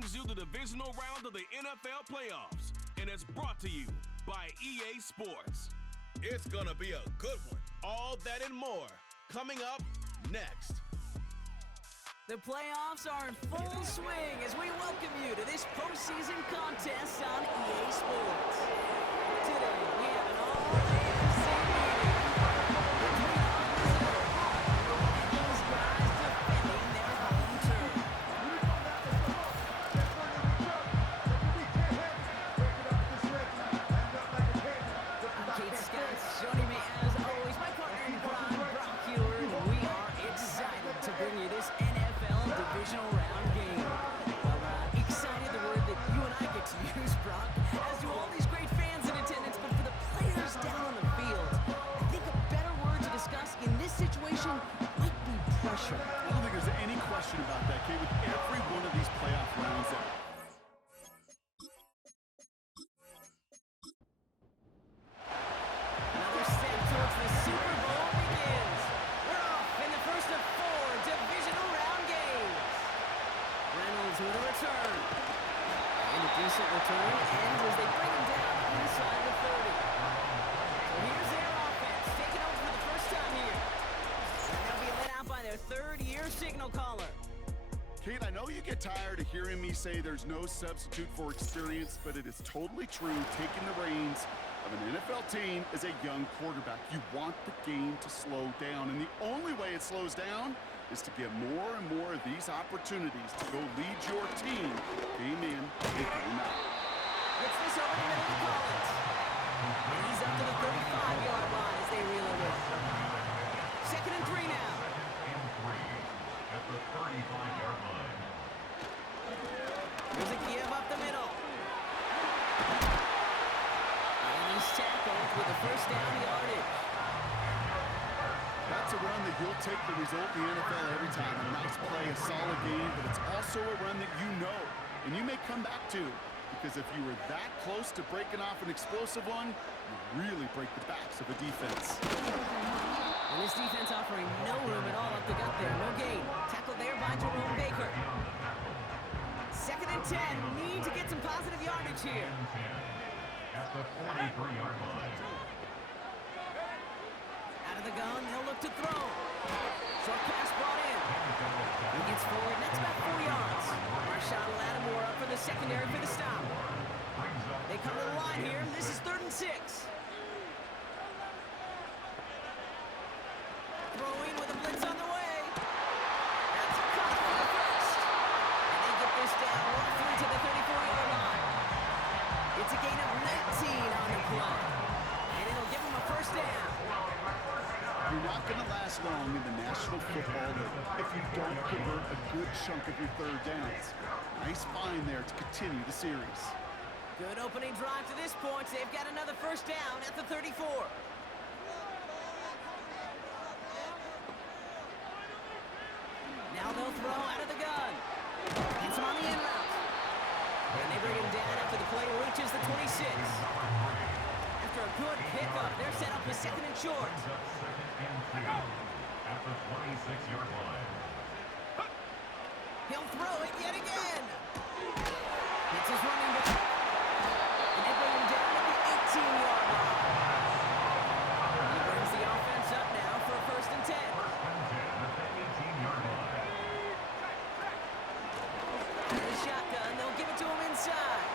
brings you the divisional round of the NFL playoffs, and it's brought to you by EA Sports. It's gonna be a good one. All that and more coming up next. The playoffs are in full swing as we welcome you to this postseason contest on EA Sports. Today, we have an all-AFC meeting between and these guys defending their home turf. I'm Kate Scott, joining me as always, my partner in crime, Brock Hewer, and we are excited to bring you this NFL divisional round game. I'm excited, the word that you and I get to use, Brock, as do all these great fans in attendance, but for the players down on the field, I think a better word to discuss in this situation might be pressure. I don't think there's any question about that, Kate, with every one of these playoff rounds that Another step towards the Super Bowl begins. We're off in the first of 4 divisional round games. Reynolds with a return. And a decent return ends as they bring him down inside the 30. So here's their offense, taking over for the first time here. And they'll be led out by their third-year signal caller. Kate, I know you get tired of hearing me say there's no substitute for experience, but it is totally true. Taking the reins of an NFL team as a young quarterback, you want the game to slow down, and the only way it slows down is to get more and more of these opportunities to go lead your team game in and game out. Gets this over the middle of Collins. And he's up to the 35-yard line as they reel it in. 2nd and 3 now. At the 35-yard line. There's a give up the middle. And he's tackled with the first down yardage. That's a run that you'll take the result in the NFL every time. A nice play, a solid game, but it's also a run that you know and you may come back to, because if you were that close to breaking off an explosive one, you really break the backs of a defense. And this defense offering no room at all up the gut there. No gain. Tackled there by Jerome Baker. 2nd and 10. Need to get some positive yardage here. At the 43-yard line. Out of the gun, they'll look to throw. Short pass brought in. He gets forward, and that's about 4 yards. Marshawn Lattimore up for the secondary for the stop. They come to the line here. This is 3rd and 6. Throwing with a blitz on the way. That's caught for the first. And they get this down roughly to the 34-yard line. It's a gain of 19 on the play. And it'll give them a first down. You're not going to last long in the National Football League if you don't convert a good chunk of your third downs. Nice find there to continue the series. Good opening drive to this point. They've got another first down at the 34. Now they'll throw out of the gun. Gets him on the in route. And they bring him down after the play reaches the 26. After a good pickup, they're set up with 2nd and short. At the 26-yard line. He'll throw it yet again. It's his running back. And they bring him down at the 18-yard line. He brings the offense up now for a 1st and 10. At the 18-yard line. Out of the shotgun, they'll give it to him inside.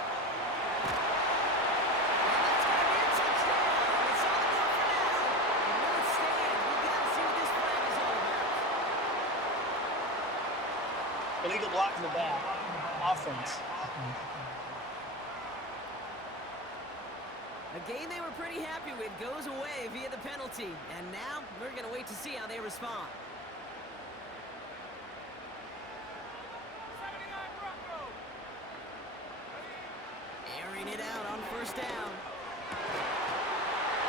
Illegal block in the back. Offense. A game they were pretty happy with goes away via the penalty. And now we're going to wait to see how they respond. Airing it out on 1st down.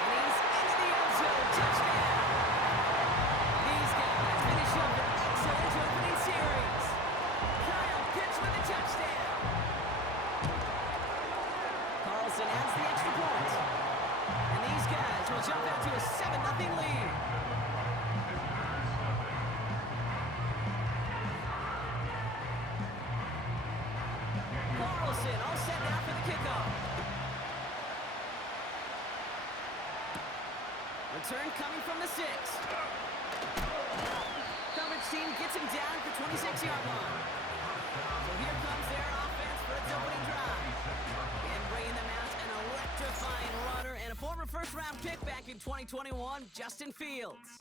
And he's into the end zone. Touchdown. These guys finish up an excellent opening series. Kyle Pitts with a touchdown. Carlson adds the extra point. And these guys will jump out to a 7-0 lead. return coming from the 6. Coverage team gets him down at the 26-yard line. So here comes their offense for its opening drive. And bringing them out an electrifying runner and a former first-round pick back in 2021, Justin Fields.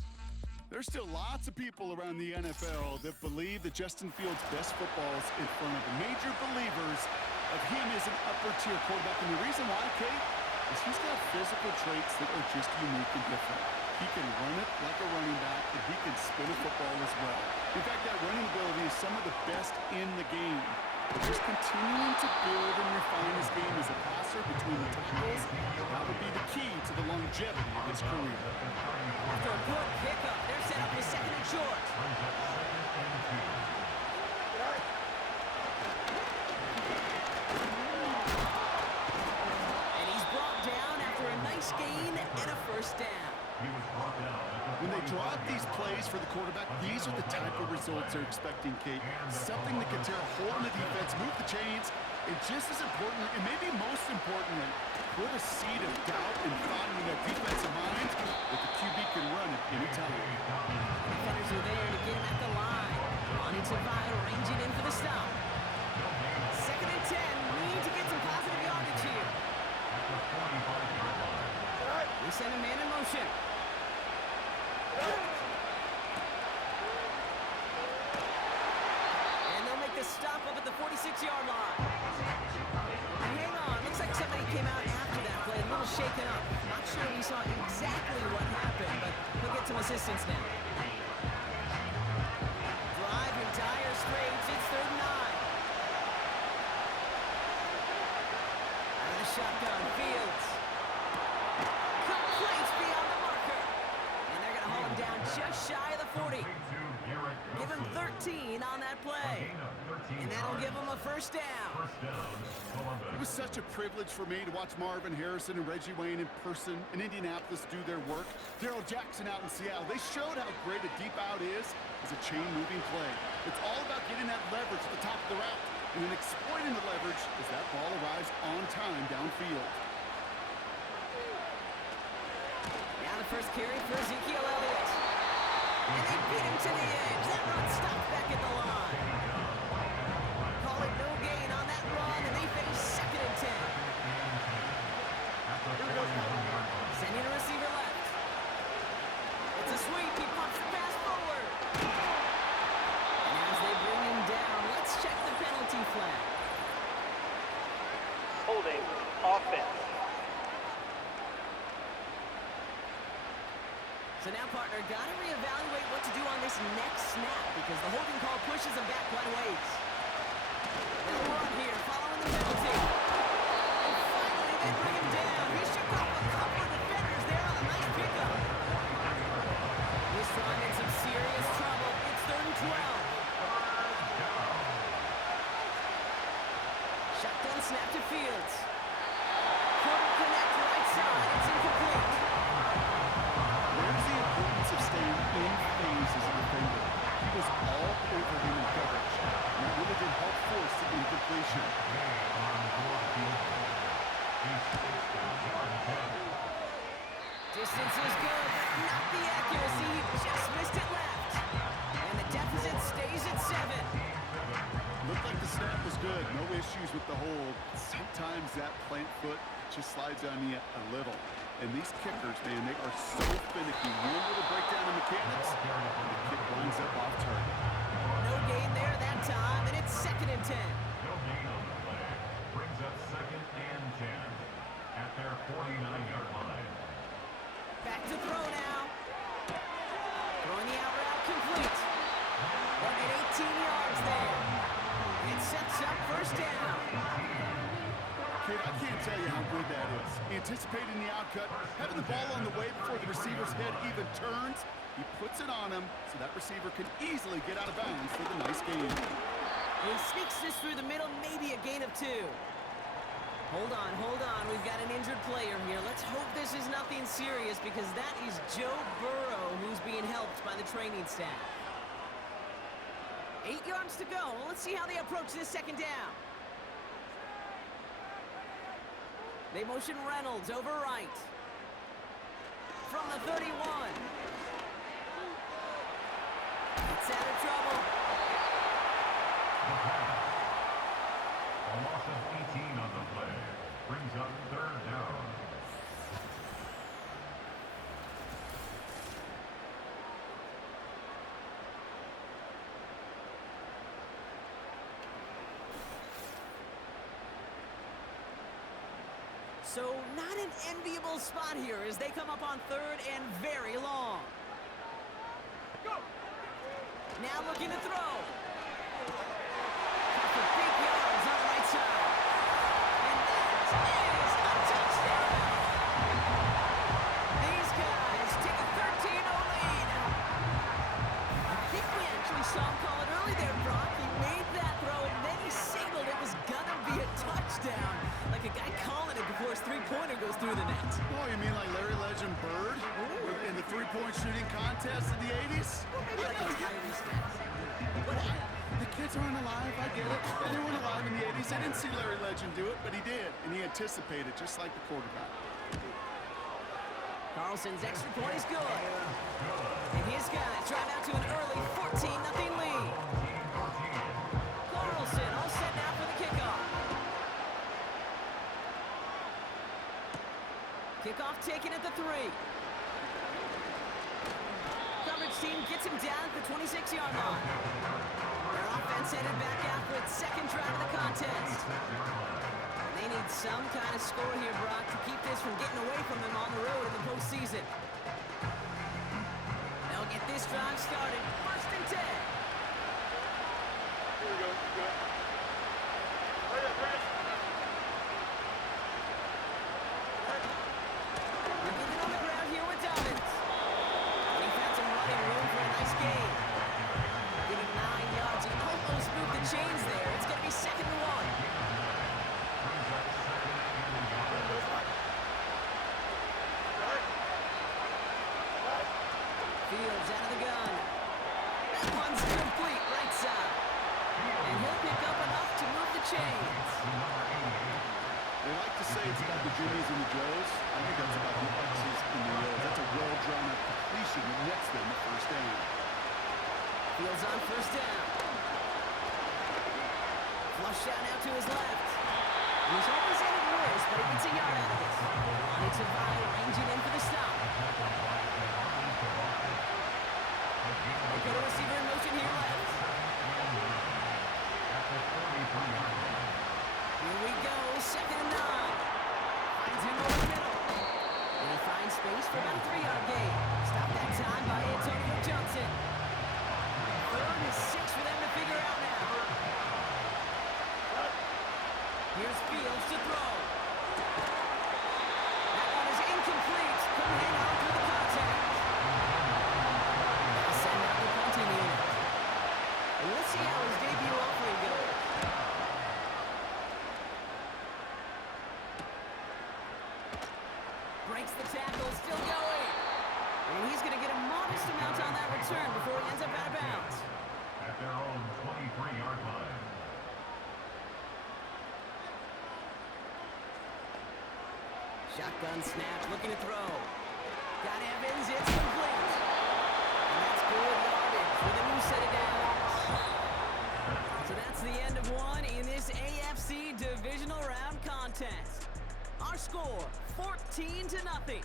There's still lots of people around the NFL that believe that Justin Fields' best football is in front of major believers of him as an upper-tier quarterback. And the reason why, Kate, is he's got physical traits that are just unique and different. He can run it like a running back, and he can spin a football as well. In fact, that running ability is some of the best in the game. But just continuing to build and refine his game as a passer between the tackles, that would be the key to the longevity of his career. After a good pickup, they're set up with second and short. And he's brought down after a nice gain and a first down. When they draw up these plays for the quarterback, these are the type of results they're expecting, Kate. Something that can tear a hole in the defense, move the chains, and just as importantly, and maybe most importantly, put a seed of doubt and thought in their defensive minds that the QB can run at any time. Defenders are there to get him at the line. On into Vile, ranging in for the stop. Second and 10, need to get some positive yardage here. We send a man in motion. And they'll make the stop up at the 46-yard line. And hang on, looks like somebody came out after that play, a little shaken up. Not sure we saw exactly what happened, but we'll get some assistance now. Drive in dire straits, it's 3rd and 9. Out of the shotgun, Fields. Completes beyond the marker. And they're going to haul him down just shy of the 40. Give him 13 on that play. And that'll give him a first down. It was such a privilege for me to watch Marvin Harrison and Reggie Wayne in person in Indianapolis do their work. Darrell Jackson out in Seattle. They showed how great a deep out is as a chain-moving play. It's all about getting that leverage at the top of the route and then exploiting the leverage as that ball arrives on time downfield. Now the first carry for Ezekiel Elliott. And they beat him to the edge. That run stopped back at the line. Call it no gain on that run, and they face second and 10. Sending a receiver left. It's a sweep. He pumps the pass forward. And as they bring him down, let's check the penalty flag. Holding offense. So now, partner, got to reevaluate what to do on this next snap because the holding call pushes him back quite a ways. They'll run here, following the penalty. And finally, they bring him down. He shook off a couple of defenders there on a nice pickup. He's throwing in some serious trouble. It's 3rd and 12. Shotgun snap to Fields. Couldn't connect right side. It's incomplete. There's the importance of staying in phase as a defender. He was all over him in coverage. And that really did help force the incompletion. Distance is good, but not the accuracy. He just missed it left. And the deficit stays at 7. Looked like the snap was good. No issues with the hold. Sometimes that plant foot just slides on you a little. And these kickers, man, they are so finicky. One little breakdown in mechanics, and the kick winds up off target. No gain there that time, and it's 2nd and 10. No gain on the play. Brings up 2nd and 10 at their 49-yard line. Back to throw now. Throwing the out route complete. They'll get 18 yards there. It sets up first down. Kid, I can't tell you how good that is. Anticipating the outcut, having the ball on the way before the receiver's head even turns. He puts it on him so that receiver can easily get out of bounds for the nice gain. He sneaks this through the middle, maybe a gain of 2. Hold on, hold on. We've got an injured player here. Let's hope this is nothing serious because that is Joe Burrow who's being helped by the training staff. 8 yards to go. Let's see how they approach this second down. They motion Reynolds over right. from the 31. It's out of trouble. A loss of 18 on the play. Brings up third down. So not an enviable spot here as they come up on third and very long. Now looking to throw. For big yards on the right side. And that is a touchdown. These guys take a 13-0 lead. I think we actually saw him call it early there, Brock. He made that throw and then he signaled it was gonna be a touchdown. Like a guy calling it before his three-pointer goes through the net. Oh, you mean like Larry Legend Bird in the three-point shooting contest in the 80s? Maybe like a Tyrese stats. The kids aren't alive, I get it. They weren't alive in the 80s. They didn't see Larry Legend do it, but he did. And he anticipated, just like the quarterback. Carlson's extra point is good. And his guys drive out to an early 14-0 lead. Carlson all set now for the kickoff. Kickoff taken at the 3. Coverage team gets him down at the 26-yard line. Their offense headed back out for its second drive of the contest. They need some kind of score here, Brock, to keep this from getting away from them on the road in the postseason. They'll get this drive started. First and 10. Here we go. Hurry up, Chris. They're getting on the ground here with Dobbins. And he found some running room for a nice gain. Getting 9 yards. He almost moved the chains there. It's going to be 2nd and 1. Fields out of the gun. That one's complete right side. And he'll pick up enough to move the chains. They like to say it's about the Jimmies and the Joes. I think that's about the X's and the O's. That's a well-drawn-up completion that nets them the first down. Fields on first down. Flush down out to his left. He's represented worse, but he gets a yard out of it. It's a ball ranging in for the stop. They put a receiver in motion here left. Here we go, 2nd and 9. Finds him over the middle. And he finds space for about a 3-yard gain. Stopped that time by Antonio Johnson. 3rd and 6 for them to figure out now. Here's Fields to throw. That one is incomplete. Couldn't hang on through the contact. They'll send out the punting unit. And we'll see how his debut offering goes. Breaks the tackle, still going. And he's going to get a modest amount on that return before he ends up out of bounds. At their own 23-yard line. Shotgun snap, looking to throw. Got Evans, it's complete. And that's good yardage for the new set of downs. So that's the end of one in this AFC Divisional Round contest. Our score, 14-0.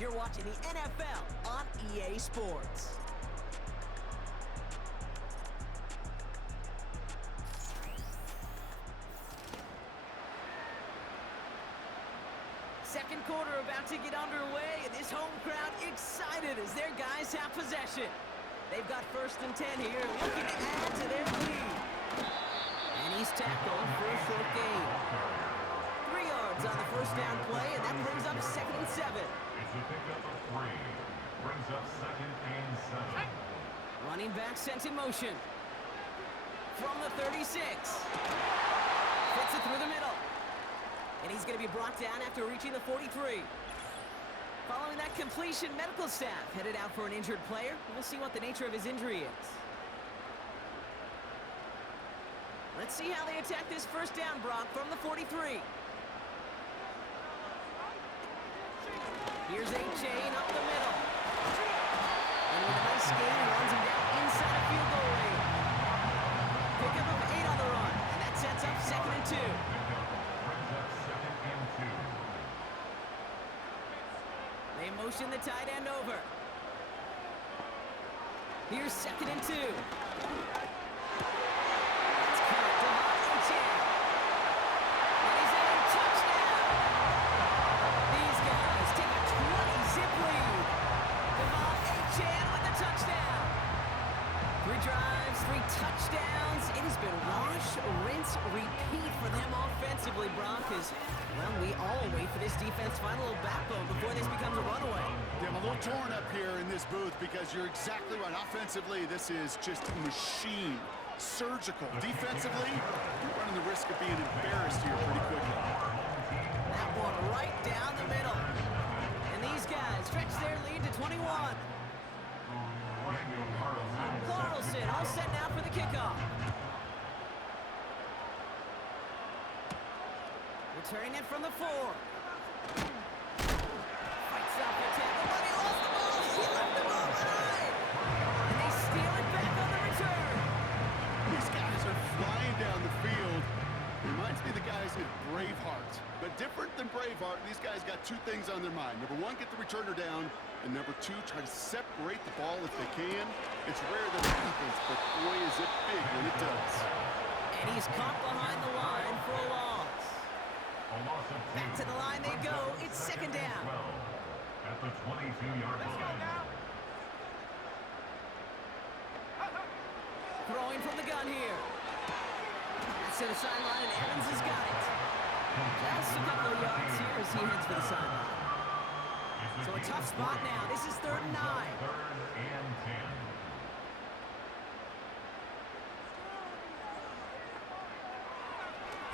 You're watching the NFL on EA Sports. Second quarter about to get underway, and this home crowd excited as their guys have possession. They've got 1st and 10 here, looking to add to their lead. And he's tackled for a short gain. 3 yards on the first down play, and that brings up 2nd and 7. It's a pickup of 3. Brings up 2nd and 7. Running back sent in motion. From the 36. Fits it through the middle. And he's going to be brought down after reaching the 43. Following that completion, medical staff headed out for an injured player. We'll see what the nature of his injury is. Let's see how they attack this first down, Brock, from the 43. Here's A-Chain up the middle. And with a nice gain, runs him down inside a field goal range. Pickup of 8 on the run, and that sets up 2nd and 2. Brings up 2nd and 2. They motion the tight end over. Here's 2nd and 2. It's caught to A-Chain. And he's in. Touchdown! These guys take a 20-zip lead. Devon A-Chain with the touchdown. 3 drives, 3 touchdowns. It has been wash, rinse, repeat for them offensively, Brock, as, well, we all wait for this defense to find a little backbone before this becomes a runaway. Yeah, I'm a little torn up here in this booth because you're exactly right. Offensively, this is just a machine. Surgical. Defensively, you're running the risk of being embarrassed here pretty quickly. That one right down the middle. And these guys stretch their lead to 21. Carlson all set now for the kickoff. Returning it from the 4. Fights off the tackle, but he lost the ball. He left the ball behind. And they steal it back on the return. These guys are flying down the field. Reminds me of the guys in Braveheart. But different than Braveheart, these guys got 2 things on their mind. Number 1, get the returner down. And number 2, try to separate the ball if they can. It's rare that it happens, but boy, is it big when it does. And he's caught behind the line for a loss. Back to the line they go. It's 2nd down. At the 22-yard line. Throwing from the gun here. That's to the sideline, and Evans has got it. Just a couple of yards here as he heads for the sideline. So a tough spot now. This is 3rd and 9. 3rd and 10.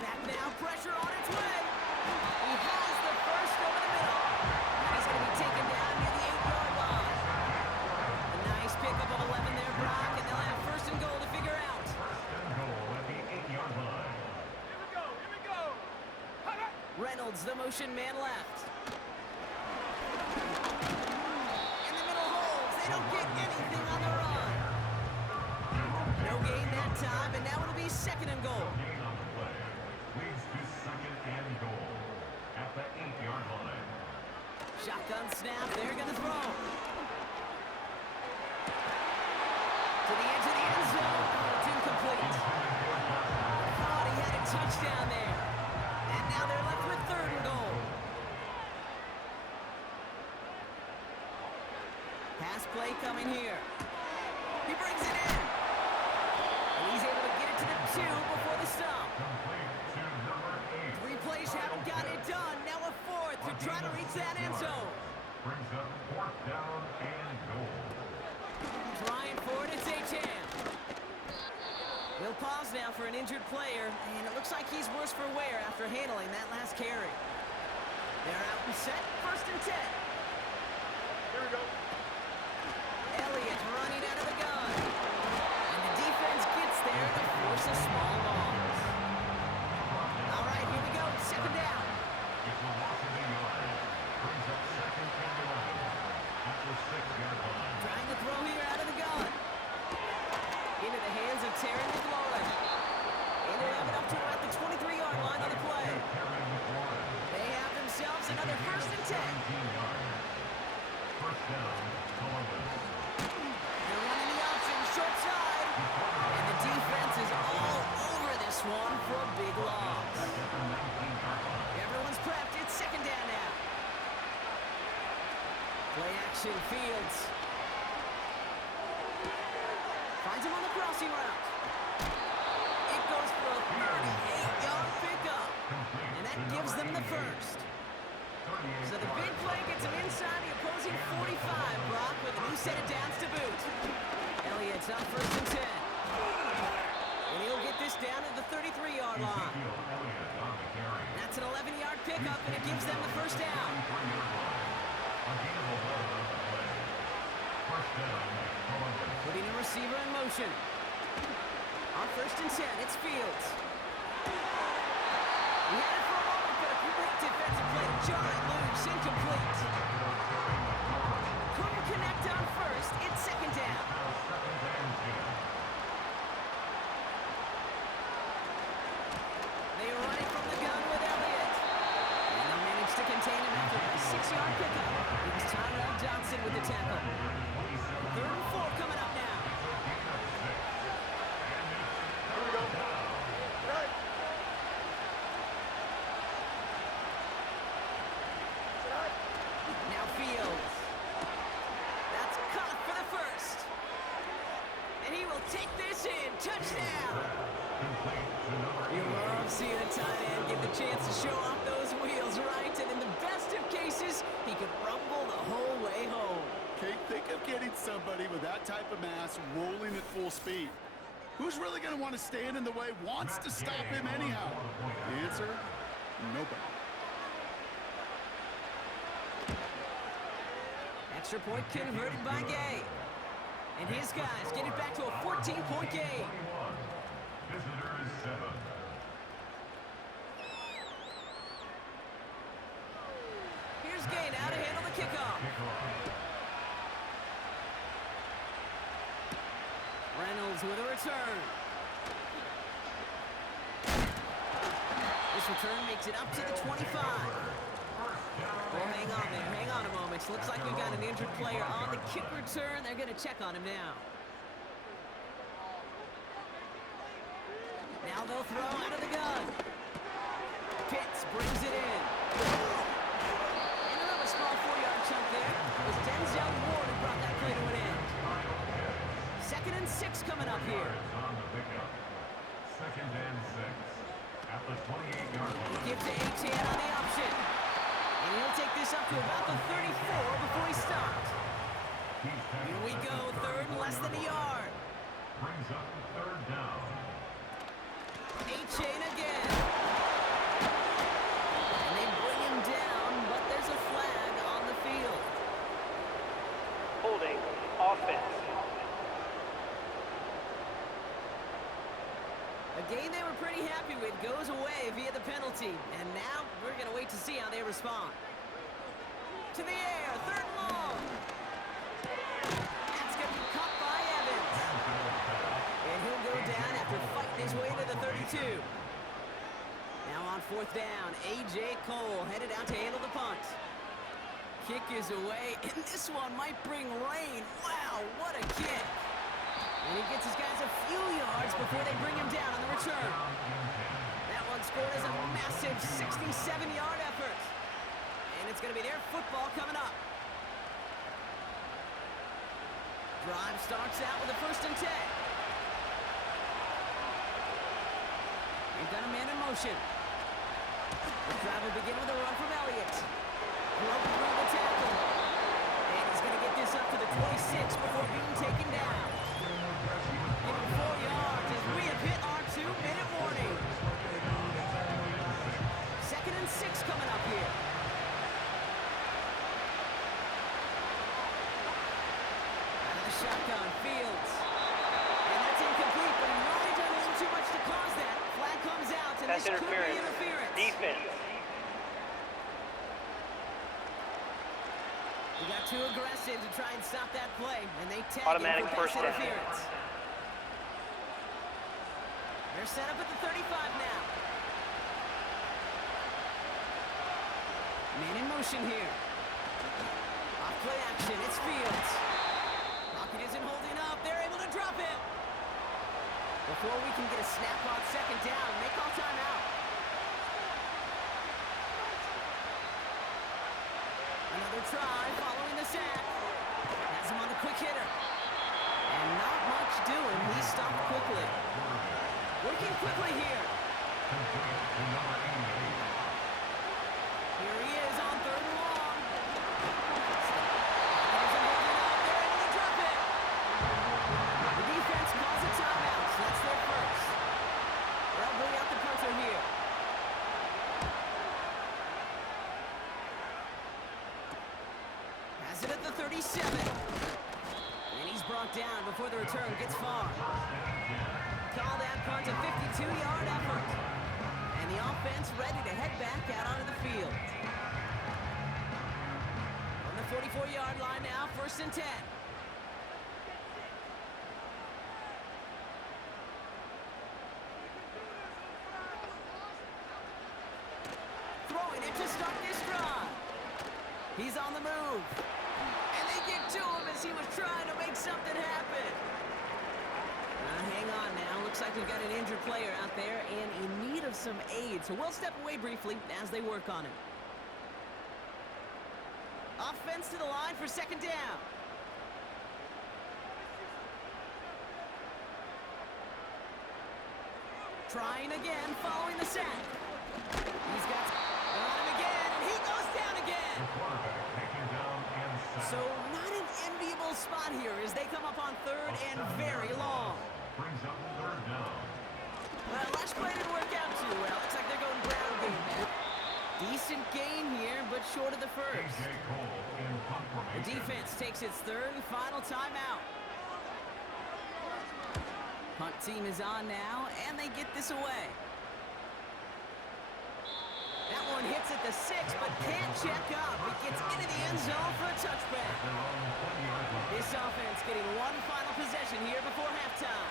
Back now, pressure on its way. He has the first over the middle. And he's going to be taken down near the 8-yard line. A nice pickup of 11 there, Brock, and they'll have 1st and goal to figure out. 1st and goal at the 8-yard line. Here we go. Reynolds, the motion man left. In the middle holds. They don't get anything on the run. No gain that time, and now it'll be 2nd and goal. Gain on the play. Leads to 2nd and goal at the 8-yard line. Shotgun snap. They're going to throw. To the edge of the end zone. It's incomplete. Thought he had a touchdown there. And now they're left with 3rd and goal. Pass play coming here. He brings it in. And he's able to get it to the 2 before the stop. Complete to number 8. 3 plays haven't got it done. Now a 4th to try to reach that end zone. Brings up 4th down and goal. Trying for it, it's A-Chain. We'll pause now for an injured player, and it looks like he's worse for wear after handling that last carry. They're out and set, 1st and 10. Here we go. Elliott running out of the gun. And the defense gets there to force a small loss. All right, here we go, 2nd down. It's a loss of 8 yards. Brings up 2nd and 11 at the 6-yard line. Trying to throw here out of the gun. Into the hands of Terry McLaurin. And they have it up to about the 23-yard line on the play. Terry McLaurin. They have themselves another 1st and 10. 17 yards. 1st down, Columbus. They're running the option, short side. And the defense is all over this one for a big loss. Everyone's prepped. It's 2nd down now. Play action, Fields. Finds him on the crossing route. It goes for a 38-yard pickup. And that gives them the 1st. So the big play gets him inside the opposing 45, Brock, with a new set of downs to boot. Elliott's on 1st and 10. And he'll get this down at the 33-yard line. That's an 11-yard pickup, and it gives them the 1st down. Putting a receiver in motion. On 1st and 10, it's Fields. He had it for a moment, but a great defensive play to jar it loose, incomplete. chance to show off those wheels, right? And in the best of cases, he could rumble the whole way home. Okay, think of getting somebody with that type of mass rolling at full speed. Who's really going to want to stand in the way, wants to stop him anyhow? The answer, nobody. Extra point converted by Gay. And his guys get it back to a 14-point game. Visitors 7. Here's Gay now to handle the kickoff. Reynolds with a return. This return makes it up to the 25. Well, hang on there. Hang on a moment. Looks like we've got an injured player on the kick return. They're going to check on him now. Now they'll throw out of the gun. Pitts brings it in. And another small 4-yard chunk there. It was Denzel Ward who brought that play to an end. 2nd and 6 coming up here. On the pickup. 2nd and 6. At the 28-yard line. Gives to A-10 on the option. And he'll take this up to about the 34 before he stops. Here we go, 3rd and less than a yard. Brings up 3rd down. A-Chain again. And they bring him down, but there's a flag on the field. Holding offense. A game they were pretty happy with goes away via the penalty. And now we're going to wait to see how they respond. To the air, 3rd and long. That's going to be caught by Evans. And he'll go down after fighting his way to the 32. Now on 4th down, A.J. Cole headed out to handle the punt. Kick is away, and this one might bring rain. Wow, what a kick. And he gets his guys a few yards before they bring him down on the return. That one scored as a massive 67-yard effort. And it's going to be their football coming up. Drive starts out with a 1st and 10. They've got a man in motion. The drive will begin with a run from Elliott. Broke through the tackle. And he's going to get this up to the 26 before being taken down. Give him 4 yards as we have hit our 2-minute warning. 2nd and 6 coming up here. Out of the shotgun, Fields. And that's incomplete, but he might have done a little too much to cause that. Flag comes out, and That's this could be interference. interference. Defense. He got too aggressive to try and stop that play, and they tag Automatic him for pass first down. interference. They're set up at the 35 now. Man in motion here. Off play action, it's Fields. Rocket isn't holding up, they're able to drop it. Before we can get a snap on 2nd down, they call timeout. Another try following the sack. Has him on the quick hitter. And not much doing. He stopped quickly. Working quickly here. Here he is on 3rd and long. Isn't holding up. They're able to drop it. The defense calls a timeout. So that's their first. They'll bring out the punter here. Has it at the 37. And he's brought down before the return gets far. Call that punt a 52-yard effort. And the offense ready to head back out onto the field. On the 44-yard line now, 1st and 10. Throwing it to start this drive. He's on the move. And they get to him as he was trying to make something happen. Hang on now. Looks like we've got an injured player out there and in need of some aid. So we'll step away briefly as they work on him. Offense to the line for 2nd down. Trying again following the sack. So not an enviable spot here as they come up on third and very long. Brings up third down. Well, last play didn't work out too well. Looks like they're going ground game now. Decent gain here, but short of the first. A.J. Cole in punt The formation. defense takes its third and final timeout. Punt team is on now, and they get this away. That one hits at the 6, but can't check up. It gets into the end zone for a touchback. Their own 20-yard line. This offense getting one final possession here before halftime.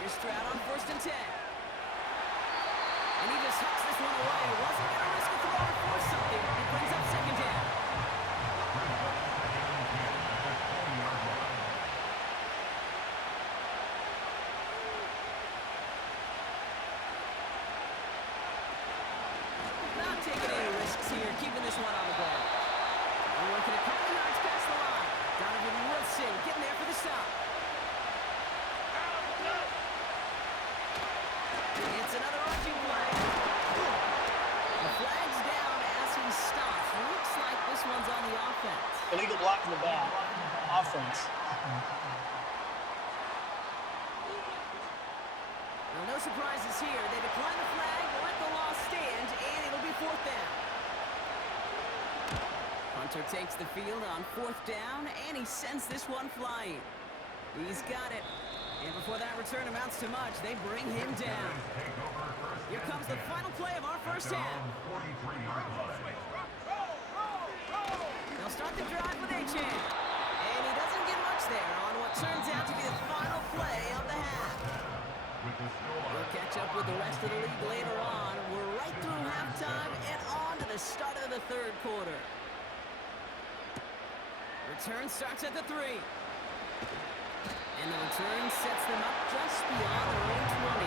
Here's Stroud on 1st and 10. And he just hucks this one away. Wasn't going to risk a throw or force something. It brings up 2nd down. Brings up 2nd and 10 at their 20-yard line. Not taking any risks here, keeping this one on the ground. And working a couple of yards past the line. Donovan Wilson getting there for the stop. It's another rushing play. The flag's down as he stops. Looks like this one's on the offense. Illegal block in the back. Offense. Well, no surprises here. They decline the flag, let the loss stand, and it'll be 4th down. Hunter takes the field on 4th down, and he sends this one flying. He's got it. And before that return amounts to much, they bring him down. Take over first Here and comes the 10 final play of our at first their half. own 43-yard line. They'll start the drive with Achan. And he doesn't get much there on what turns out to be the final play of the half. With the score, We'll catch up with the rest of the league later on. We're right through halftime and on to the start of the 3rd quarter. Return starts at the 3. And the return sets them up just beyond their own 20.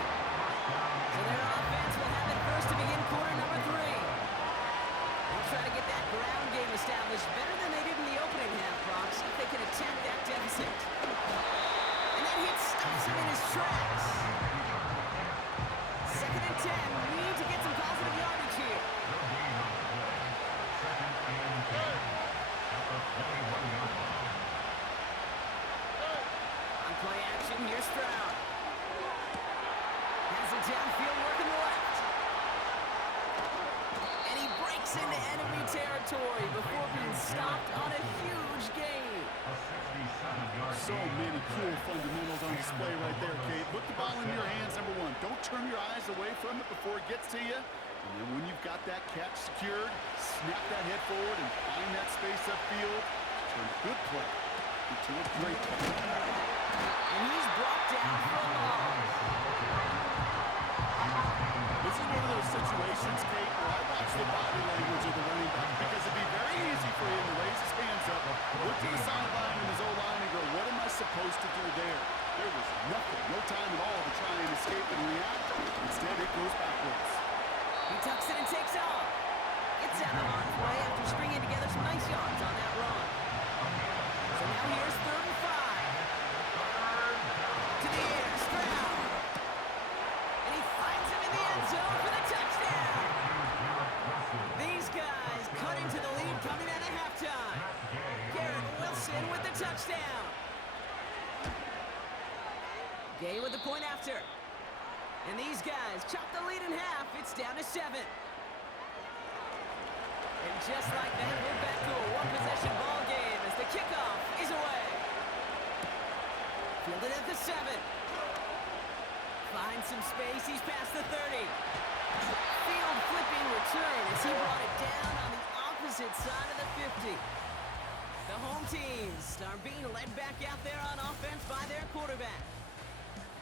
So their offense will have it first to begin quarter number 3. They'll try to get that ground game established better than they did in the opening half, Brock. See if they can attempt that deficit. And that hit stops him in his tracks. 2nd and 10. We need to get some positive yardage here. no gain on the play. 2nd and 10 at the 21-yard line. On play action, here's Stroud. Has it downfield, working the left. And he breaks into enemy territory before being stopped on a huge gain. A 67-yard So many cool fundamentals on display right there, Kate. Put the ball in your hands, number 1. Don't turn your eyes away from it before it gets to you. And then when you've got that catch secured, snap that head forward and find that space upfield. Turn a good play into a great play. And he's brought down for a loss. This is one of those situations, Kate, where I watch the body language of the running back because it'd be very easy for him to raise his hands up, look to the sideline in his O-line and go, what am I supposed to do there? There was nothing, no time at all to try and escape and react. Instead, it goes backwards. He tucks it and takes off. Gets out of harm's way after stringing together some nice yards on that run. So now here's 3rd and 5. To the air, Stroud. And he finds him in the end zone for the touchdown. These guys cut into the lead coming out of halftime. Garrett Wilson with the touchdown. Gay with the point after. And these guys chop the lead in half. It's down to 7. And just like that, we're back to a one-possession ball game as the kickoff is away. Fielded at the 7. Finds some space. He's past the 30. Field flipping return as he brought it down on the opposite side of the 50. The home teams are being led back out there on offense by their quarterback.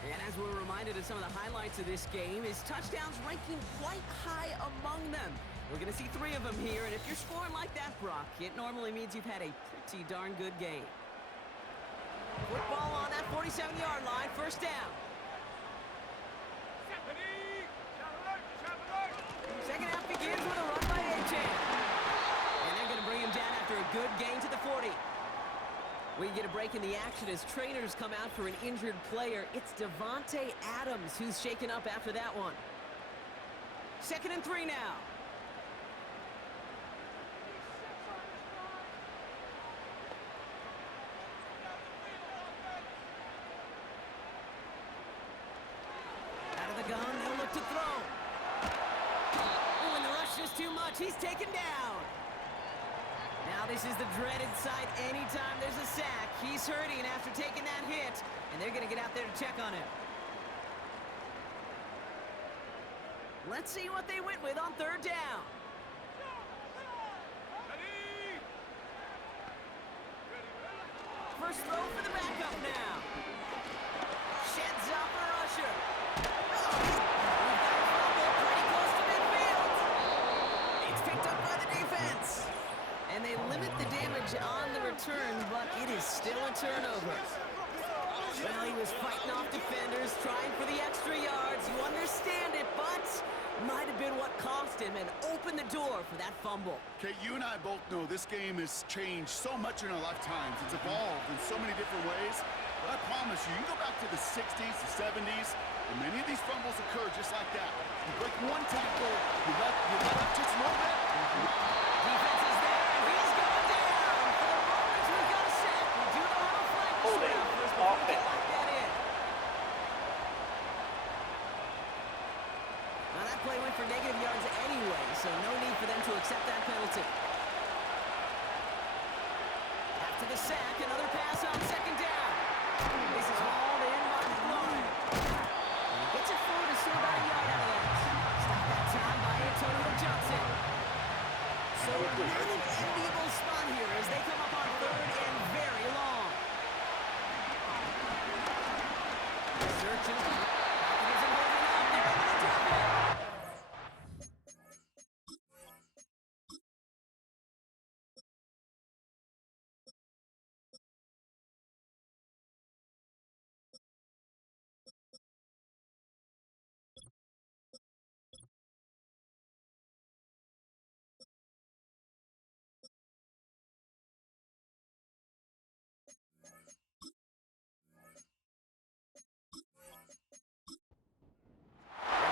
And as we're reminded of some of the highlights of this game, his touchdowns ranking quite high among them. We're going to see 3 of them here, and if you're scoring like that, Brock, it normally means you've had a pretty darn good game. Football on that 47-yard line, 1st down. 2nd half begins with a run by Achan. And they're going to bring him down after a good gain to the 40. We get a break in the action as trainers come out for an injured player. It's Devontae Adams who's shaken up after that one. 2nd and 3 now. catch. He's taken down. Now this is the dreaded sight anytime there's a sack. He's hurting after taking that hit, and they're going to get out there to check on him. Let's see what they went with on third down. First throw for the backup now. Sheds off the rusher. Oh, we've got a fumble pretty close to midfield. It's picked up by the defense. And they limit the damage on the return, but it is still a turnover. Well, he was fighting off defenders, trying for the extra yards. You understand it, but might have been what cost him and opened the door for that fumble. Okay, you and I both know this game has changed so much in our lifetimes. It's evolved in so many different ways. But I promise you, you can go back to the 60s, the 70s, and many of these fumbles occur just like that. You break one tackle, you let up just a little bit. Defense is there, and he's going down. For the moment, we've got a sack. We do know how to flag this one out first before we can lock that in. Now that play went for negative yards anyway, so no need for them to accept that penalty. After the sack, another pass on second down. This is hauled in by McLaurin. And he gets it forward to see about a yard out of that. Stopped that time by Antonio Johnson. So not an enviable spot here as they come up on third and very long. Searching. Isn't holding up. They're able to drop it.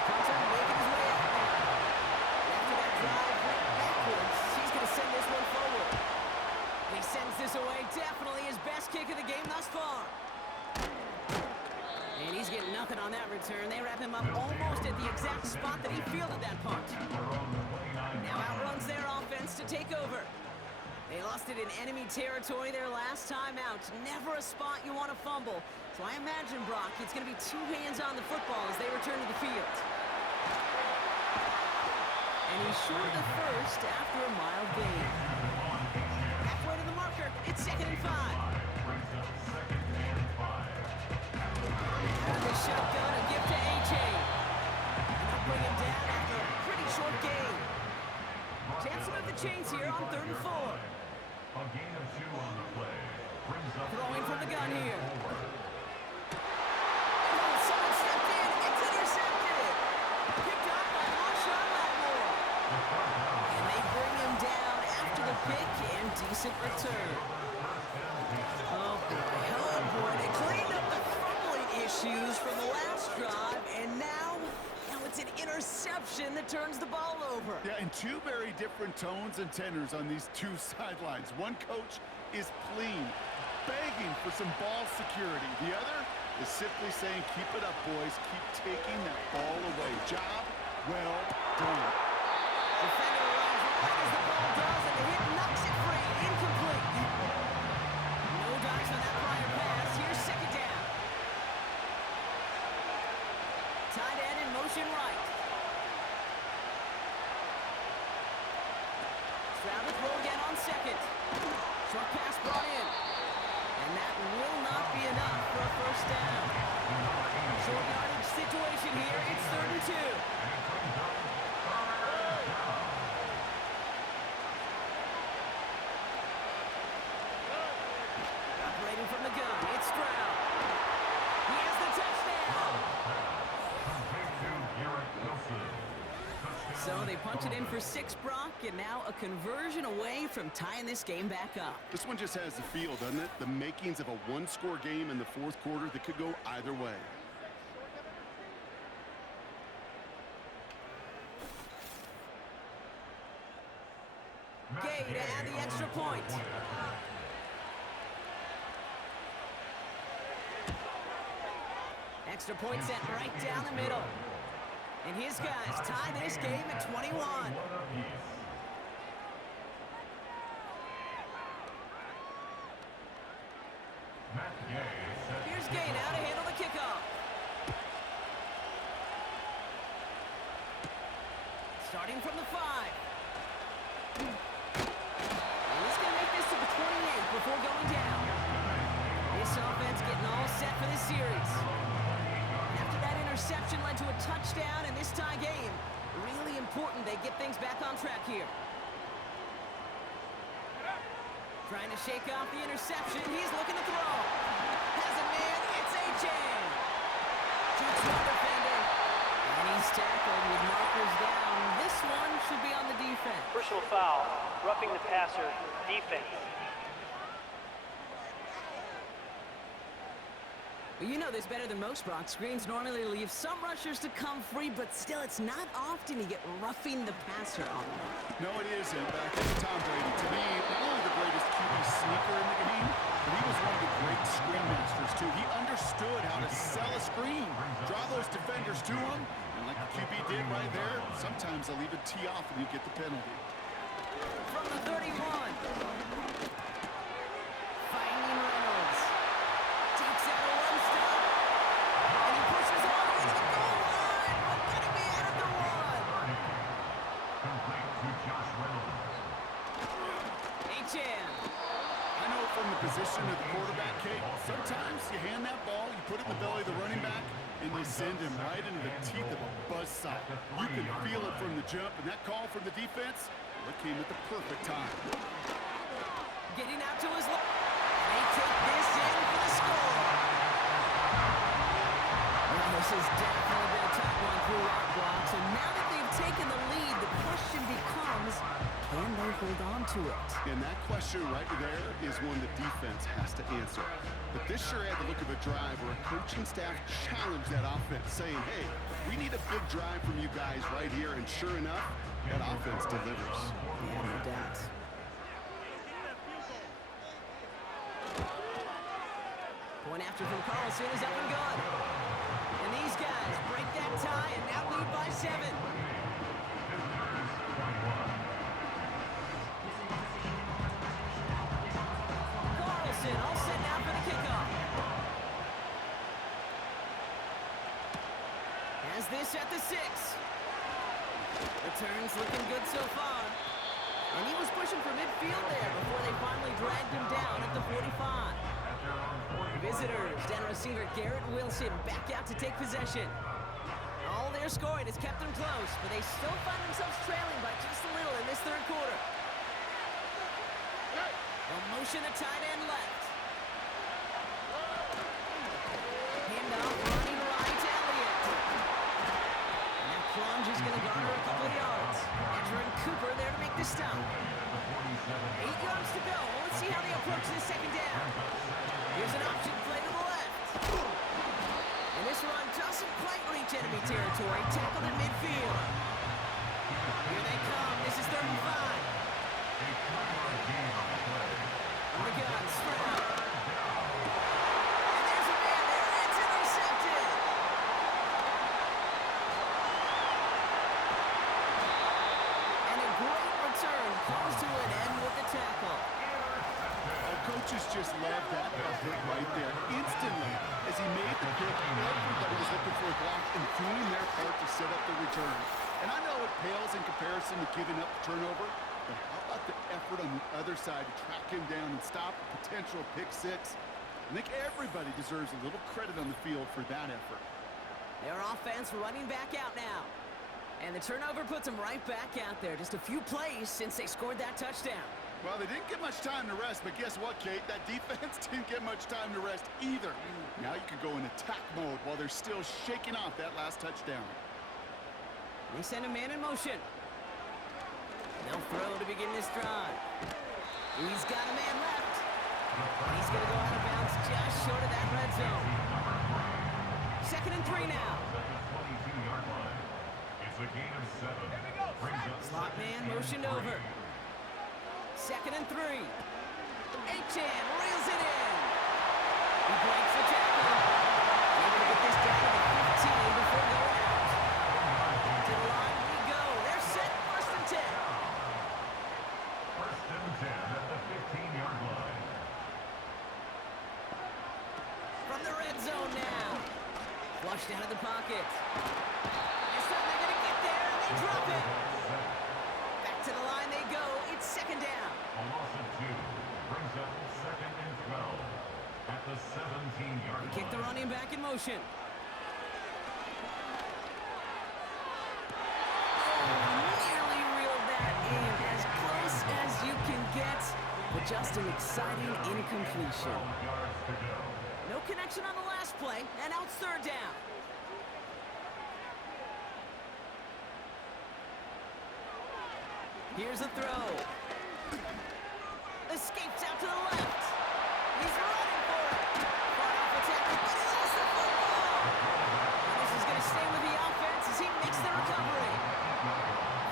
Punter making his way out now. And after that drive went backwards, he's going to send this one forward. And he sends this away, definitely his best kick of the game thus far. And he's getting nothing on that return. They wrap him up almost at the exact spot that he fielded that punt. Now outruns their offense to take over. They lost it in enemy territory their last time out. Never a spot you want to fumble. So I imagine, Brock, it's going to be two hands on the football as they return to the field. And he's short of the first after a mild gain. Halfway to the marker, it's 2nd and 5. Out of the shotgun, a gift to A.J. And they'll bring him down after a pretty short gain. Chance to move the chains here on 3rd and 4. A gain of 2 on the play. Throwing from the gun here. Oh, someone stepped in. It's intercepted. Picked up by Marshawn Lattimore. And they bring him down after the pick and decent return. Oh, boy. They cleaned up the fumbling issues from the last drive, and now it's an interception that turns the ball over. Yeah, and two very different tones and tenors on these two sidelines. One coach is pleading, begging for some ball security. The other is simply saying, keep it up, boys. Keep taking that ball away. Job well done. Defender runs right as the ball does, and the hit knocks it free. Incomplete. No dice on that prior pass. Here's 2nd down. Tight end in motion right. Stroud to throw again on 2nd. Short pass brought in. And that will not be enough for a first down. Short yardage situation here. It's 3rd and 2. Operating from the gun. It's Stroud. He has the touchdown. So they punch it in for 6, Brock, and now a conversion away from tying this game back up. This one just has the feel, doesn't it? The makings of a one-score game in the 4th quarter that could go either way. Gay to add the extra point. Extra point sent right down the middle. And his guys tie this game at 21. Starting from the 5. And he's going to make this to the 28 before going down. This offense getting all set for this series. And after that interception led to a touchdown in this tie game, really important they get things back on track here. Trying to shake off the interception. He's looking to throw. Has a man. It's A-Chan. Shoots one defender. And he's tackled with markers down. This one should be on the defense. Personal foul. Roughing the passer. Defense. Well, you know this better than most, Brock. Screens normally leave some rushers to come free, but still, it's not often you get roughing the passer on them. No, it isn't. Back to Tom Brady. To me, not only the greatest QB sneaker in the game, but he was one of the great screen masters, too. He understood how to sell a screen, draw those defenders to him, and like the QB did right there, sometimes they'll even tee off and you get the penalty. From the 31. Finding Reynolds. Takes out a one stop. And he pushes all the way to the goal line. But gonna be out at the 1. Complete to Josh Reynolds. H.M. I know from the position of the quarterback, Kate, sometimes you hand that ball, you put it in the belly of the running back, and you send him right into the teeth of a buzzsaw. You can feel it from the jump, and that call from the defense, it came at the perfect time. Getting out to his left. And they take this in for the score. Well, this has definitely been a tough one through our blocks. And now that they've taken the lead, the question becomes, can they hold on to it? And that question right there is one the defense has to answer. But this sure had the look of a drive where a coaching staff challenged that offense, saying, hey, we need a big drive from you guys right here. And sure enough, that offense delivers. Yeah, no doubt. Point after from Carlson is up and good. And these guys break that tie and now lead by 7. Carlson all set now for the kickoff. Has this at the 6. Returns looking good so far. And he was pushing for midfield there before they finally dragged him down at the 45. Visitors, down receiver Garrett Wilson back out to take possession. All their scoring has kept them close, but they still find themselves trailing by just a little in this third quarter. A motion at tight end left. Handoff running right to Elliott. And that plunge is going to garner a couple of yards. Edgerrin Cooper there to make the stop. 8 yards to go. Let's see how they approach this second down. Here's an option play to the left. And this run doesn't quite reach enemy territory. Tackled in midfield. Here they come. This is 35. On the gun, Stroud. And there's a man there. It's intercepted. And a great return comes to an end with the tackle. Coaches just love that effort right there. Instantly, as he made the pick, everybody was looking for a block and doing their part to set up the return. And I know it pales in comparison to giving up the turnover, but how about the effort on the other side to track him down and stop a potential pick 6? I think everybody deserves a little credit on the field for that effort. Their offense running back out now. And the turnover puts them right back out there. Just a few plays since they scored that touchdown. Well, they didn't get much time to rest, but guess what, Kate? That defense didn't get much time to rest either. Now you can go in attack mode while they're still shaking off that last touchdown. They send a man in motion. They'll throw to begin this drive. He's got a man left. He's going to go out of bounds just short of that red zone. 2nd and 3 now. It's a gain of 7. Slot man motioned over. 2nd and 3. H.M. reels it in. He breaks the tackle. Able to get this down to the 15 before going out. To the line we go. They're set 1st and 10. 1st and 10 at the 15-yard line. From the red zone now. Flushed out of the pocket. This time they're going to get there and they drop it. To the line they go. It's second down. A loss of 2 brings up second and 12 at the 17-yard line. Kick the running back in motion. Nearly reeled that in as close as you can get, but just an exciting incompletion. 12 yards to go. No connection on the last play, and now it's third down. Here's a throw. Escapes out to the left. He's running for it. Fought off a tackle, but he lost the football. And this is going to stay with the offense as he makes the recovery.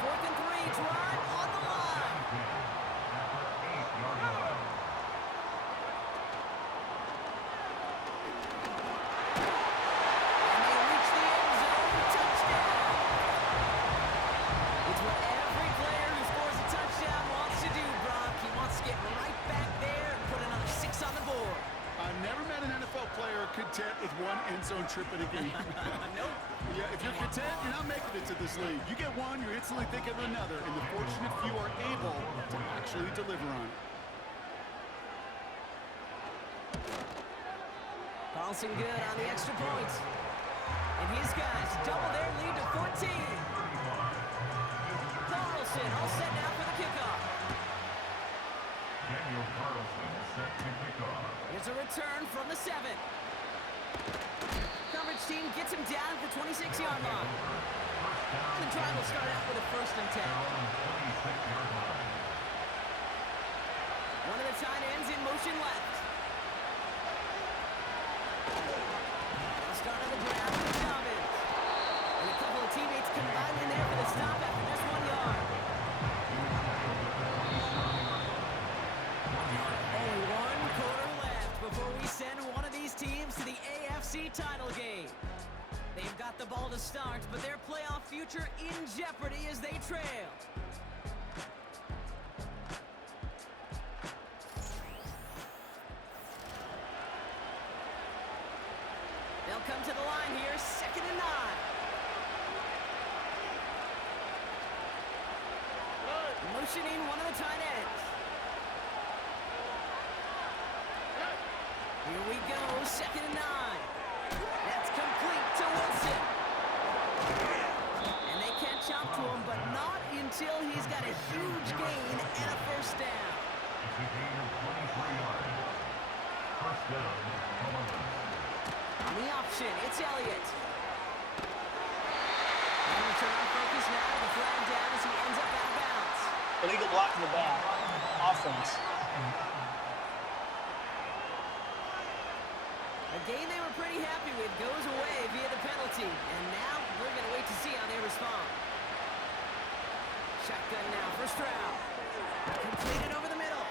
4th and 3, drive on the line. And they reach the end zone. Touchdown. It's what every player who scores a touchdown wants to do, Brock. He wants to get right back there and put another 6 on the board. I've never met an NFL player content with one end zone trip in a game. Nope. Yeah, if you're content, you're not making it to this league. You get one, you're instantly thinking of another, and the fortunate few are able to actually deliver on it. Carlson good on the extra point. And his guys double their lead to 14. Carlson all set now for the kickoff. Daniel Carlson is set to kick off. Here's a return from the 7. Coverage team gets him down at the 26-yard line. And the drive will start out with a 1st and 10. 26-yard line. One of the tight ends in motion left. The start of the ground with Dobbins. And a couple of teammates combined in there for the stop after just 1 yard. Only 1 quarter left before we send one of these teams to the AFC title game. They've got the ball to start, but their playoff future in jeopardy as they trail. They'll come to the line here, 2nd and 9. Motioning one of the tight ends. Here we go, 2nd and 9. That's complete to Wilson. And they can't chop to him, but not until he's got a huge gain and a 1st down. It's a gain of 23 yards. 1st down, Columbus. On the option, it's Elliott. And return on focus now, the flag down as he ends up out of bounds. Illegal block in the back. Offense. A game they were pretty happy with goes away via the penalty. And now we're going to wait to see how they respond. Shotgun now, 1st round. Completed over the middle.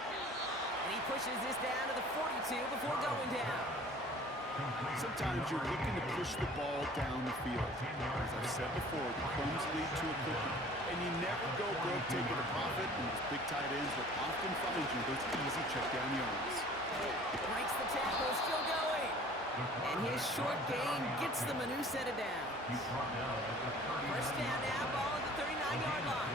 And he pushes this down to the 42 before going down. Sometimes you're looking to push the ball down the field. As I've said before, the crumbs lead to a cookie. And you never go broke taking a profit, and those big tight ends will often find you those easy check down yards. Breaks the tackle, still going. And his short gain gets them a new set of downs. 1st down now, ball at the 39-yard line.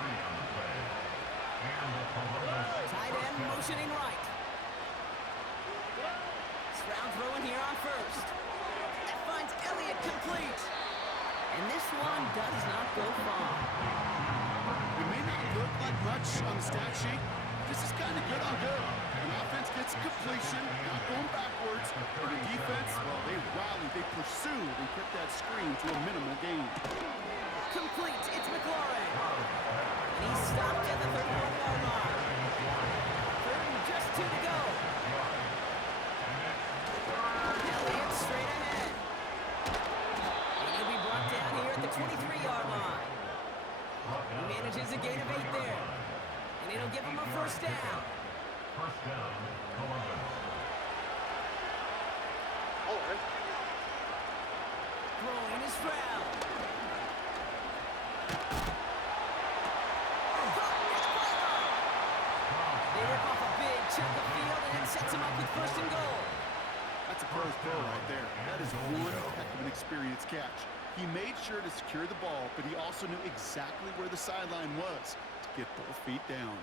Tight end motioning right. Stroud throwing here on 1st. That finds Elliott complete. And this one does not go far. It may not look like much on the stat sheet. This is kind of good on good. An offense gets completion, not going backwards. And the defense, well, they rallied, they pursued, and kept that screen to a minimal gain. Complete, it's McLaurin. And he's stopped at the 31-yard line. 3rd and just 2 to go. Elliott straight ahead. And he'll be brought down here at the 23-yard line. He manages a gain of 8 there. And it'll give him a 1st down. 1st down, Columbus. Throwing is Stroud. They rip off a big chunk of field and it sets him up with 1st and goal. That's a pro's pro right there. That is one heck of an experienced catch. He made sure to secure the ball, but he also knew exactly where the sideline was to get both feet down.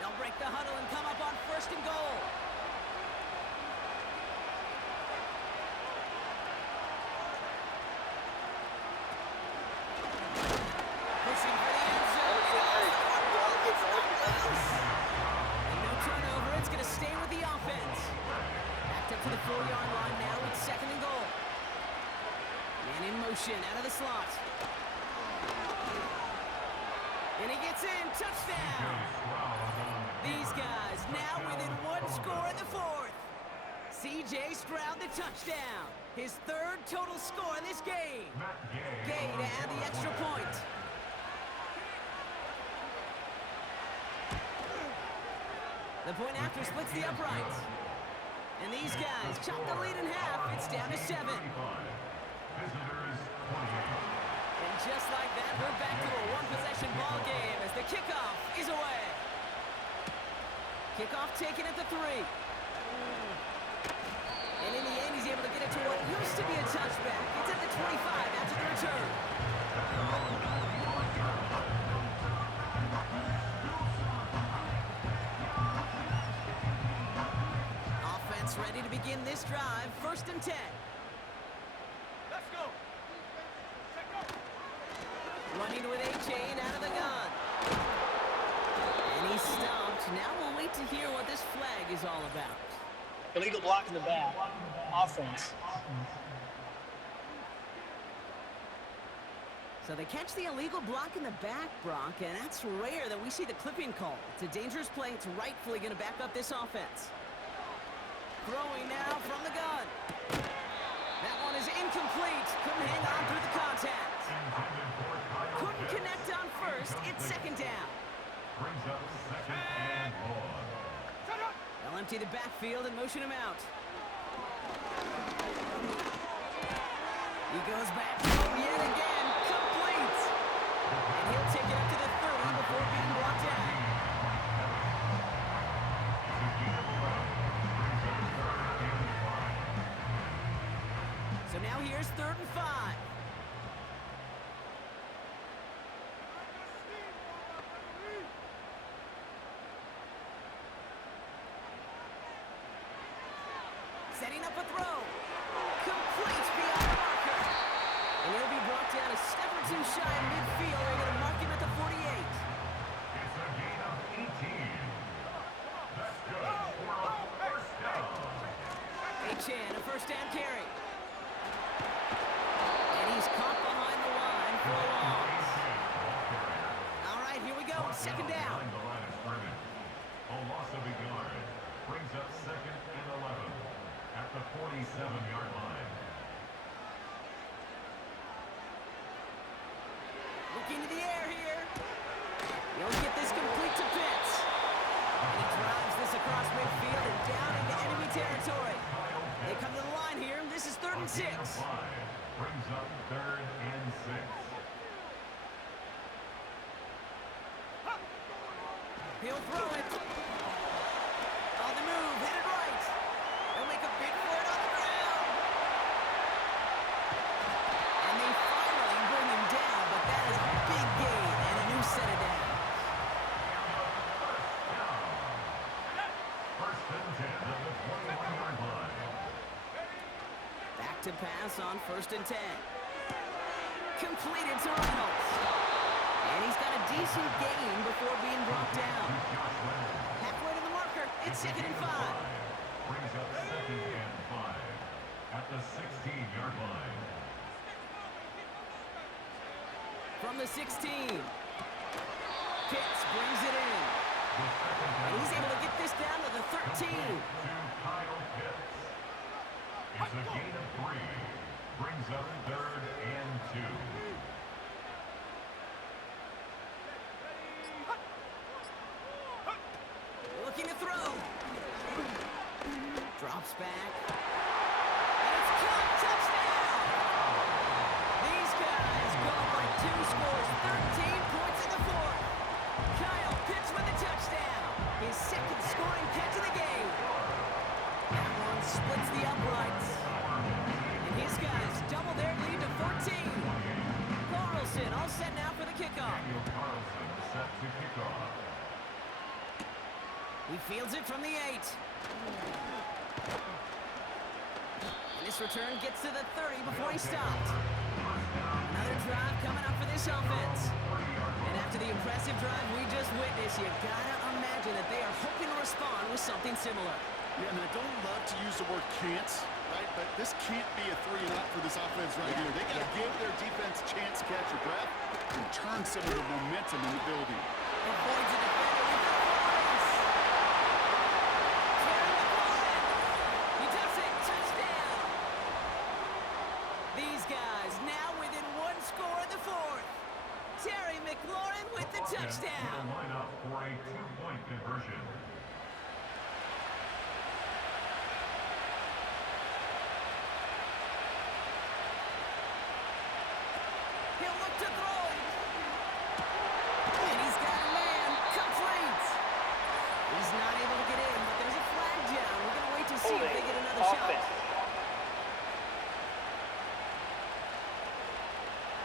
They'll break the huddle and come up on 1st and goal. Pushing for the end zone. And no turnover. It's going to stay with the offense. Backed up to the 4-yard line now with 2nd and goal. Man in motion out of the slot. And he gets in. Touchdown. These guys now within 1 score in the 4th. C.J. Stroud the touchdown. His 3rd total score in this game. Gay to add the extra point. The point after splits the uprights. And these guys chop the lead in half. It's down to 7. And just like that, we're back to a one-possession ball game as the kickoff is away. Kickoff taken at the 3. And in the end, he's able to get it to what used to be a touchback. It's at the 25 after the return. Offense ready to begin this drive. 1st and 10. Let's go. Running with A-Chain out of the gun. And he's stopped. Now we'll wait to hear what this flag is all about. Illegal block in the back. Offense. So they catch the illegal block in the back, Brock, and that's rare that we see the clipping call. It's a dangerous play. It's rightfully going to back up this offense. Throwing now from the gun. That one is incomplete. Couldn't hang on through the contact. Couldn't connect on 1st. It's 2nd down. Brings up 2nd and long. They'll empty the backfield and motion him out. He goes back yet again. Complete. And he'll take it up to the 30 before being brought down. So now here's 3rd and 5. Setting up a throw. Complete beyond the marker. And he'll be brought down a step or 2 shy of midfield. They're going to mark him at the 48. It's a gain of 18. That's good for a 1st down. A-Chan, a 1st down carry. And he's caught behind the line for a loss. All right, here we go. 2nd down. Behind the line of scrimmage. A loss of a yard. Brings up 2nd and 11 at the 47-yard line. Looking to the air here. He'll get this complete to Pitts. And he drives this across midfield and down into enemy territory. They come to the line here. This is 3rd and 6. Brings up 3rd and 6. He'll throw it. On the move, headed right. He'll make a big for it on the ground. And they finally bring him down, but that is a big gain and a new set of downs. 1st and 10 at the 21-yard line. Back to pass on 1st and 10. Completed to Reynolds. And he's got a decent gain before being brought down. Halfway to the marker, it's 2nd and 5. Brings up 2nd and 5 at the 16-yard line. From the 16. Pitts brings it in. And he's able to get this down to the 13. To Kyle Pitts. It's a gain of 3. Brings up 3rd and 2. Looking to throw. Drops back. And it's caught. Touchdown! These guys go up by 2 scores. 13 points in the 4th. Kyle Pitts with a touchdown. His 2nd scoring catch of the game. That one splits the uprights. And his Fields it from the 8. And this return gets to the 30 before he stopped. Another drive coming up for this offense. And after the impressive drive we just witnessed, you gotta imagine that they are hoping to respond with something similar. Yeah, and I don't love to use the word can't, right? But this can't be a 3-and-out for this offense right here. They got to give their defense a chance to catch your breath and turn some of the momentum in the building. Avoids a defender with the force. Terry McLaurin. He does it. Touchdown. These guys now within one score in the fourth. Terry McLaurin with the touchdown. Line up for a 2-point conversion. He'll look to throw it. And he's got a man. Complete. He's not able to get in, but there's a flag down. We're going to wait to see if they get another shot.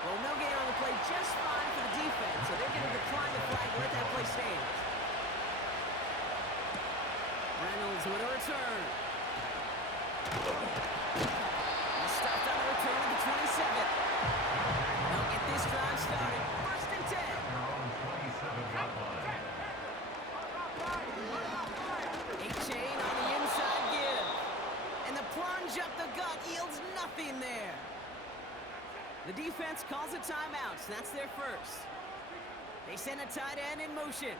Well, no gain on the play, just fine for the defense. So they're going to decline the flag and let that play stand. Reynolds with a return. He stopped on the return of the 27th. They'll get this drive started. First and 10. Your own 27-yard line. A-chain on the inside give. And the plunge up the gut yields nothing there. The defense calls a timeout. So that's their first. They send a tight end in motion.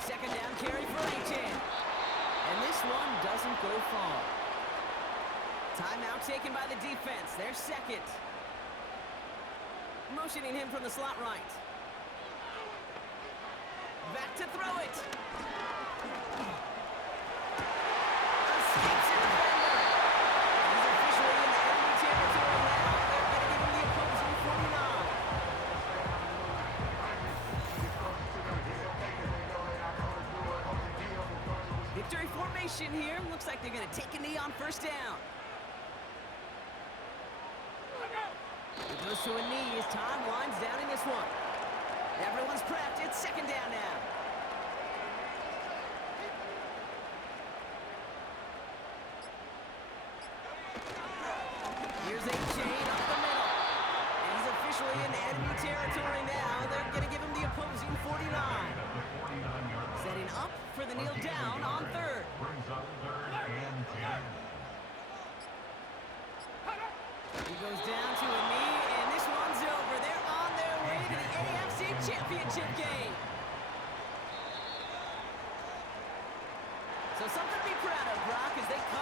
Second down carry for A-chain. And this one doesn't go far. Timeout taken by the defense. Their second. Motioning him from the slot right. Back to throw it. Escapes a defender. He's officially in the enemy territory now. They're going to give him the opposing 49. Victory formation here. Looks like they're going to take a knee on first down. It goes to a knee as time winds down in this one. Everyone's prepped. It's second down now. Here's A-chain up the middle. And he's officially in enemy territory now. They're going to give him the opposing 49. Setting up for the kneel down on third. Brings up 3rd and 10. He goes down to a knee, and this one's over. They're on their way to the AFC Championship game. So something to be proud of, Brock, as they come